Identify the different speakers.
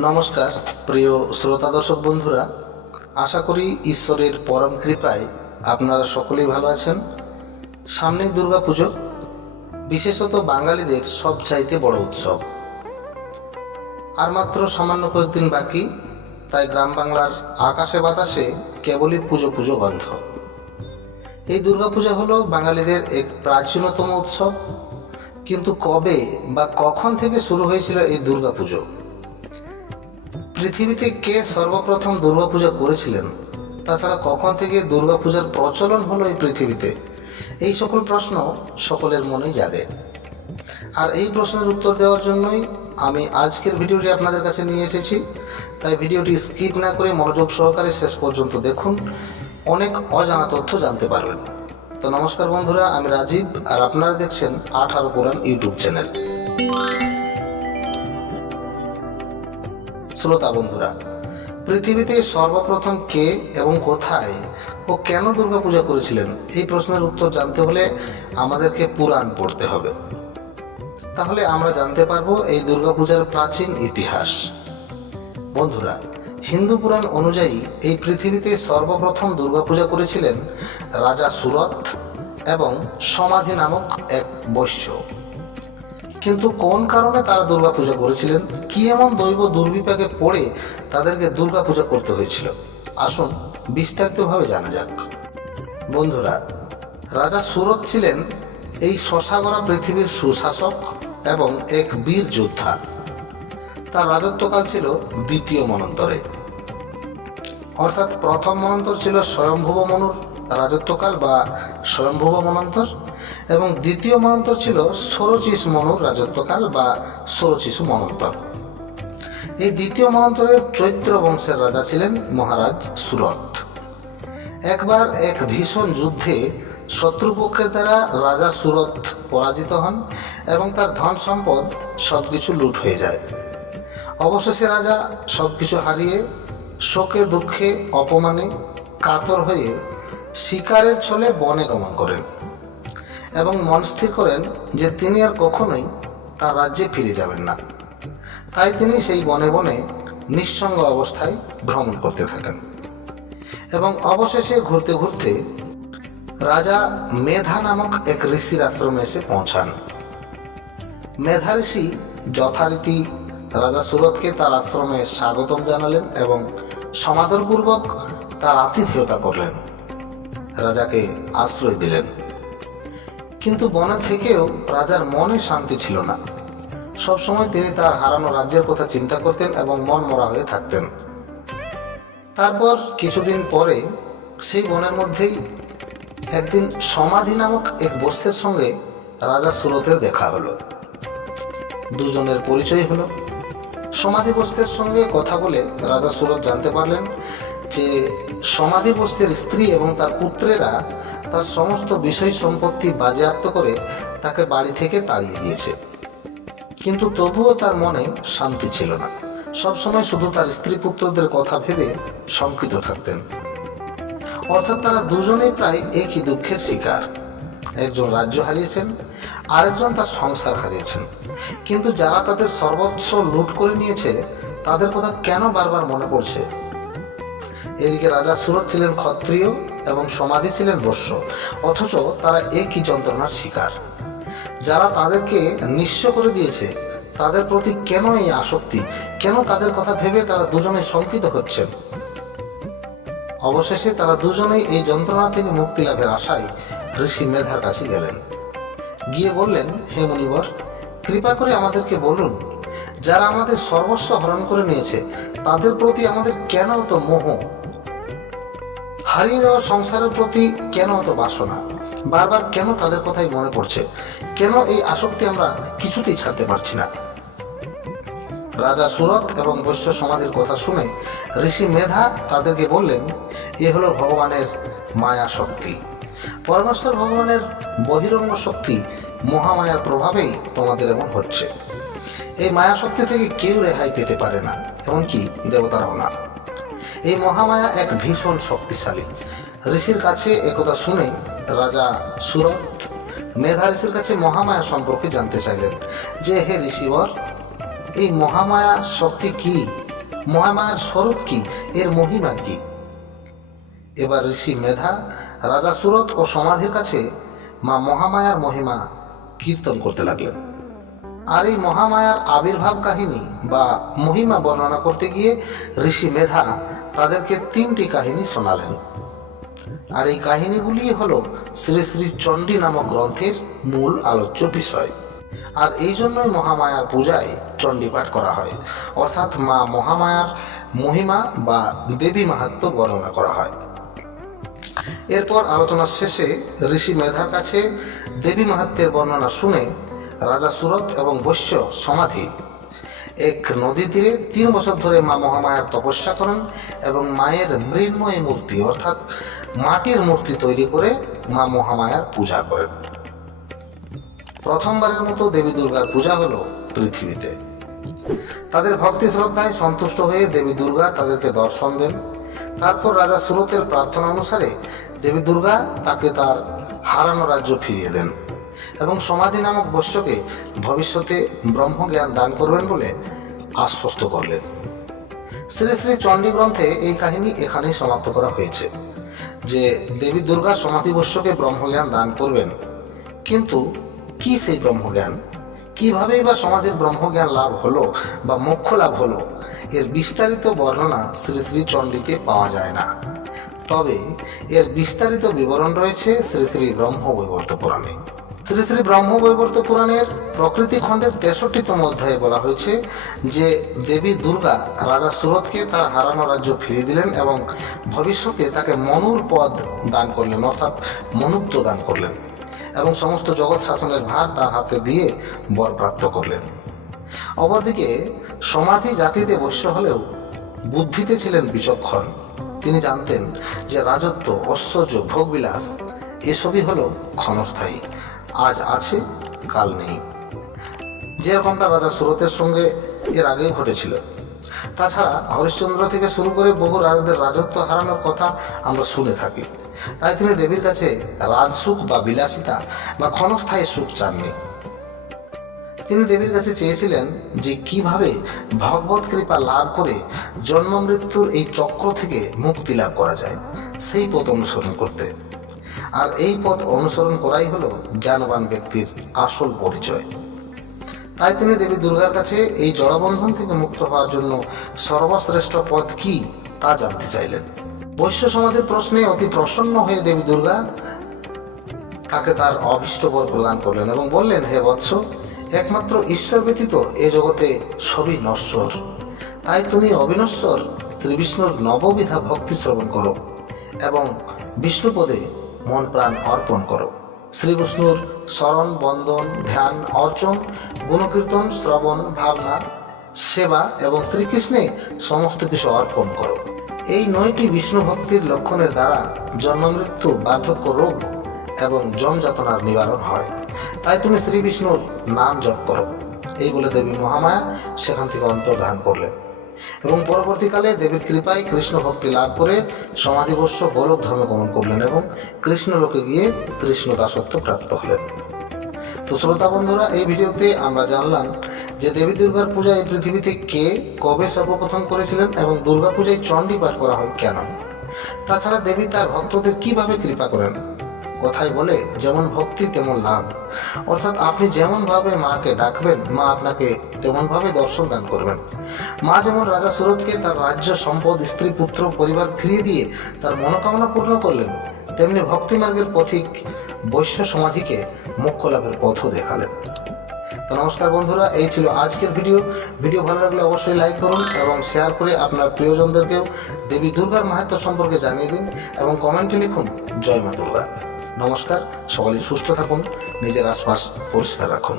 Speaker 1: নমস্কার, প্রিয় শ্রোতা দর্শক বন্ধুরা। আশা করি ঈশ্বরের পরম কৃপায় আপনারা সকলেই ভালো আছেন। সামনেই দুর্গা পুজো বিশেষত বাঙালিদের সবচাইতে বড় উৎসব। আর মাত্র সামান্য কয়েকদিন বাকি, তাই গ্রাম বাংলার আকাশে বাতাসে কেবলই পুজো পুজো গন্ধ। এই দুর্গাপূজা হলো বাঙালিদের এক প্রাচীনতম উৎসব। কিন্তু কবে বা কখন থেকে শুরু হয়েছিল এই দুর্গাপুজো? পৃথিবীতে কে সর্বপ্রথম দুর্গাপূজা করেছিলেন? তাছাড়া কখন থেকে দুর্গাপূজার প্রচলন হলো এই পৃথিবীতে? এই সকল প্রশ্ন সকলের মনেই জাগে। আর এই প্রশ্নের উত্তর দেওয়ার জন্যই আমি আজকের ভিডিওটি আপনাদের কাছে নিয়ে এসেছি। তাই ভিডিওটি স্কিপ না করে মনোযোগ সহকারে শেষ পর্যন্ত দেখুন। অনেক অজানা তথ্য জানতে পারবেন। তো নমস্কার বন্ধুরা, আমি রাজীব, আর আপনারা দেখছেন আঠারো পুরাণ ইউটিউব চ্যানেল। শ্রোতা বন্ধুরা, পৃথিবীতে সর্বপ্রথম কে এবং কোথায় ও কেন দুর্গাপূজা করেছিলেন? এই প্রশ্নের উত্তর জানতে হলে আমাদেরকে পুরাণ পড়তে হবে। তাহলে আমরা জানতে পারব এই দুর্গাপূজার প্রাচীন ইতিহাস। বন্ধুরা, হিন্দু পুরাণ অনুযায়ী এই পৃথিবীতে সর্বপ্রথম দুর্গাপূজা করেছিলেন রাজা সুরত এবং সমাধি নামক এক বৈশ্য। কিন্তু কোন কারণে তারা দুর্গাপূজা করেছিলেন? কি এমন দৈব দুর্বিপাকে পড়ে তাদেরকে দুর্গাপূজা করতে হয়েছিল? আসুন বিস্তারিতভাবে জানা যাক। বন্ধুরা, রাজা সুরত ছিলেন এই শশাগরা পৃথিবীর সুশাসক এবং এক বীর যোদ্ধা। তার রাজত্বকাল ছিল দ্বিতীয় মনন্তরে। অর্থাৎ প্রথম মনন্তর ছিল স্বয়ংভুব মনুর রাজত্বকাল বা স্বয়ংভুব মনন্তর এবং দ্বিতীয় মনন্তর ছিল ষোড়চিস মনুর রাজত্বকাল বা ষোড়চিসু মনন্তর। এই দ্বিতীয় মনন্তরের চৈত্র বংশের রাজা ছিলেন মহারাজ সুরত একবার এক ভীষণ যুদ্ধে শত্রুপক্ষের দ্বারা রাজা সুরত পরাজিত হন এবং তার ধন সম্পদ সবকিছু লুট হয়ে যায়। অবশেষে রাজা সবকিছু হারিয়ে শোকে দুঃখে অপমানে কাতর হয়ে শিকারের ছলে বনে গমন করেন এবং মন স্থির করেন যে তিনি আর কখনোই তার রাজ্যে ফিরে যাবেন না। তাই তিনি সেই বনে বনে নিঃসঙ্গ অবস্থায় ভ্রমণ করতে থাকেন এবং অবশেষে ঘুরতে ঘুরতে রাজা মেধা নামক এক ঋষির আশ্রমে এসে পৌঁছান। মেধা ঋষি যথারীতি রাজা সুরতকে তার আশ্রমে স্বাগতম জানালেন এবং সমাদরপূর্বক তার আতিথেয়তা করলেন। রাজাকে আশ্রয় দিলেন। কিন্তু বনে থেকেও রাজার মনে শান্তি ছিল না। সবসময় তিনি তার হারানো রাজ্যের কথা চিন্তা করতেন এবং মন মরা হয়ে থাকতেন। তারপর কিছুদিন পরে সেই বনের মধ্যেই একদিন সমাধি নামক এক বস্যের সঙ্গে রাজা সুরতের দেখা হলো। দুজনের পরিচয় হলো। সমাধি বস্তের সঙ্গে কথা বলে রাজা সুরত জানতে পারলেন যে সমাধি বস্তের স্ত্রী এবং তার পুত্রেরা তার সমস্ত বিষয় সম্পত্তি বাজেয়াপ্ত করে তাকে বাড়ি থেকে তাড়িয়ে দিয়েছে। কিন্তু তবুও তার মনে শান্তি ছিল না। সবসময় শুধু তার স্ত্রী পুত্রদের কথা ভেবে শঙ্কিত থাকতেন। অর্থাৎ তারা দুজনেই প্রায় একই দুঃখের শিকার। একজন রাজ্য হারিয়েছেন, আরেকজন তার সংসার হারিয়েছেন। কিন্তু যারা তাদের সর্বোচ্চ লুট করে নিয়েছে, তাদের কথা কেন বারবার মনে পড়ছে? এদিকে রাজা সুরত ছিলেন ক্ষত্রিয় এবং সমাধি ছিলেন বস্য অথচ তারা একই যন্ত্রণার শিকার। যারা তাদেরকে নিঃস্ব করে দিয়েছে, তাদের প্রতি কেন এই আসক্তি? কেন তাদের কথা ভেবে তারা দুজনে শঙ্কিত হচ্ছেন? অবশেষে তারা দুজনেই এই যন্ত্রণা থেকে মুক্তি লাভের আশায় ঋষি মেধার কাছে গেলেন। গিয়ে বললেন, হে মুনিবর, কৃপা করে আমাদেরকে বলুন, যারা আমাদের সর্বস্ব হরণ করে নিয়েছে, তাদের প্রতি আমাদের কেন অত মোহ? হারিয়ে যাওয়া সংসারের প্রতি কেন অত বাসনা? বারবার কেন তাদের কথাই মনে পড়ছে? কেন এই আসক্তি আমরা কিছুতেই ছাড়তে পারছি না? রাজা সুরত এবং বৈশ্য সমাধির কথা শুনে ঋষি মেধা তাদেরকে বললেন, এ হলো ভগবানের মায়া শক্তি। পরমেশ্বর ভগবানের বহিরঙ্গ শক্তি মহামায়ার প্রভাবেই তোমাদের এমন হচ্ছে। এই মায়া শক্তি থেকে কেউ রেহাই পেতে পারে না, এমনকি দেবতারাও না। এই মহামায়া এক ভীষণ শক্তিশালী। ঋষির কাছে একথা শুনে রাজা সুরত মেধা ঋষির কাছে মহামায়া সম্পর্কে জানতে চাইলেন যে, হে ঋষিবর, এই মহামায়া শক্তি কি? মহামায়ার স্বরূপ কি? এর মহিমা কি? এবার ঋষি মেধা, রাজা সুরত ও সমাধির কাছে মা মহামায়ার মহিমা কীর্তন করতে লাগলেন। আর এই মহামায়ার আবির্ভাব কাহিনী বা মহিমা বর্ণনা করতে গিয়ে ঋষি মেধা তাদেরকে তিনটি কাহিনী শোনালেন। আর এই কাহিনীগুলি হল শ্রী শ্রী চণ্ডী নামক গ্রন্থের মূল আলোচ্য বিষয়। আর এই জন্যই মহামায়ার পূজায় চণ্ডীপাঠ করা হয়। অর্থাৎ মা মহামায়ার মহিমা বা দেবী মাহাত্ম বর্ণনা করা হয়। এরপর আলোচনার শেষে ঋষি মেধার কাছে দেবী মাহাত্মের বর্ণনা শুনে রাজা সুরত এবং বৈশ্য সমাধি এক নদী তীরে তিন বছর ধরে মা মহামায়ার তপস্যা করেন এবং মায়ের মৃন্ময় মূর্তি, অর্থাৎ মাটির মূর্তি তৈরি করে মা মহামায়ার পূজা করেন। প্রথমবারের মতো দেবী দুর্গার পূজা হলো পৃথিবীতে। তাদের ভক্তি শ্রদ্ধায় সন্তুষ্ট হয়ে দেবী দুর্গা তাদেরকে দর্শন দেন। তারপর রাজা সুরতের প্রার্থনা অনুসারে দেবী দুর্গা তাকে তার হারানো রাজ্য ফিরিয়ে দেন। এবং সমাধি নামক বৈশ্যকে ভবিষ্যতে ব্রহ্মজ্ঞান দান করবেন বলে আশ্বস্ত করলেন। শ্রী শ্রী চণ্ডী গ্রন্থে এই কাহিনী এখানেই সমাপ্ত করা হয়েছে, যে দেবী দুর্গা সমাধি বৈশ্যকে ব্রহ্মজ্ঞান দান করবেন। কিন্তু কি সেই ব্রহ্মজ্ঞান? কিভাবেই বা সমাজের ব্রহ্মজ্ঞান লাভ হলো বা মোক্ষ লাভ হলো, এর বিস্তারিত বর্ণনা শ্রী শ্রী চণ্ডীতে পাওয়া যায় না। তবে এর বিস্তারিত বিবরণ রয়েছে শ্রী শ্রী ব্রহ্ম পুরাণে। শ্রী শ্রী ব্রহ্ম বৈবর্ত পুরাণের প্রকৃতি খণ্ডের তেষট্টিতম অধ্যায়ে বলা হয়েছে যে দেবী দুর্গা রাজা সুরতকে তার হারানো রাজ্য ফিরিয়ে দিলেন এবং ভবিষ্যতে তাকে মনুর পদ দান করলেন, অর্থাৎ মনুত্ব দান করলেন এবং সমস্ত জগৎ শাসনের ভার তার হাতে দিয়ে বর প্রাপ্ত করলেন। অপরদিকে সমাধি জাতিতে বৈশ্য হলেও বুদ্ধিতে ছিলেন বিচক্ষণ। তিনি জানতেন যে রাজত্ব, ঐশ্বর্য, ভোগবিলাস এসবই হলো ক্ষণস্থায়ী। আজ আছে, কাল নেই। যেরকমটা রাজা সুরতের সঙ্গে এর আগেই ঘটেছিল। তাছাড়া হরিশ্চন্দ্র থেকে শুরু করে বহু রাজাদের রাজত্ব হারানোর কথা আমরা শুনে থাকি। তাই তিনি দেবীর কাছে রাজসুখ বা বিলাসিতা বা ক্ষণস্থায়ী সুখ চাননি। তিনি দেবীর কাছে চেয়েছিলেন যে কীভাবে ভগবত কৃপা লাভ করে জন্ম মৃত্যুর এই চক্র থেকে মুক্তি লাভ করা যায়, সেই পথ অনুসরণ করতে। আর এই পথ অনুসরণ করাই হলো জ্ঞানবান ব্যক্তির আসল পরিচয়। তাই তিনি দেবী দুর্গার কাছে এই জড়বন্ধন থেকে মুক্ত হওয়ার জন্য সর্বশ্রেষ্ঠ পথ কি তা জানতে চাইলেন। বৈশ্য সমাধির প্রশ্নে অতি প্রসন্ন হয়ে দেবী দুর্গা তাকে তার অভীষ্ট বর প্রদান করলেন এবং বললেন, হে বৎস, একমাত্র ঈশ্বর ব্যতীত এ জগতে সবই নশ্বর। তাই তুমি অবিনশ্বর শ্রী বিষ্ণুর নববিধা ভক্তি শ্রবণ করো এবং বিষ্ণুপদে মন প্রাণ অর্পণ করো। শ্রী বিষ্ণুর স্মরণ, বন্দন, ধ্যান, অর্চন, গুণকীর্তন, শ্রবণ, ভাবনা, সেবা এবং শ্রীকৃষ্ণে সমস্ত কিছু অর্পণ করো। এই নয়টি বিষ্ণু ভক্তির লক্ষণের দ্বারা জন্মমৃত্যু, বার্ধক্য, রোগ এবং জম যাতনার নিবারণ হয়। তাই তুমি শ্রী বিষ্ণুর নাম জপ করো। এই বলে দেবী মহামায়া সেখান থেকে অন্তর্ধান করলেন। এবং পরবর্তীকালে দেবীর কৃপায় কৃষ্ণ ভক্তি লাভ করে সমাধিবর্ষ গোলক ধর্মে গমন করলেন এবং কৃষ্ণ লোকে গিয়ে কৃষ্ণ দাসত্ব প্রাপ্ত হলেন। তো শ্রোতা বন্ধুরা, এই ভিডিওতে আমরা জানলাম যে দেবী দুর্গার পূজা এই পৃথিবীতে কে কবে সর্বপ্রথম করেছিলেন এবং দুর্গা পূজায় চণ্ডী পাঠ করা হয় কেন? তাছাড়া দেবী তার ভক্তদের কীভাবে কৃপা করেন? কথাই বলে, যেমন ভক্তি, তেমন লাভ। অর্থাৎ আপনি যেমনভাবে মাকে ডাকবেন, মা আপনাকে তেমনভাবে দর্শন দান করবেন। মা যেমন রাজা সুরতকে তার রাজ্য, সম্পদ, স্ত্রী, পুত্র, পরিবার ফিরিয়ে দিয়ে তার মনোকামনা পূর্ণ করলেন, তেমনি ভক্তিমার্গের পথিক বৈশ্য সমাধিকে মোক্ষ লাভের পথও দেখালেন। তো নমস্কার বন্ধুরা, এই ছিল আজকের ভিডিও। ভিডিও ভালো লাগলে অবশ্যই লাইক করুন এবং শেয়ার করে আপনার প্রিয়জনদেরকেও দেবী দুর্গার মাহাত্ম সম্পর্কে জানিয়ে দিন এবং কমেন্টে লিখুন, জয় মা দুর্গা। নমস্কার সকলে সুস্থ থাকুন নিজের আশপাশ পরিষ্কার রাখুন।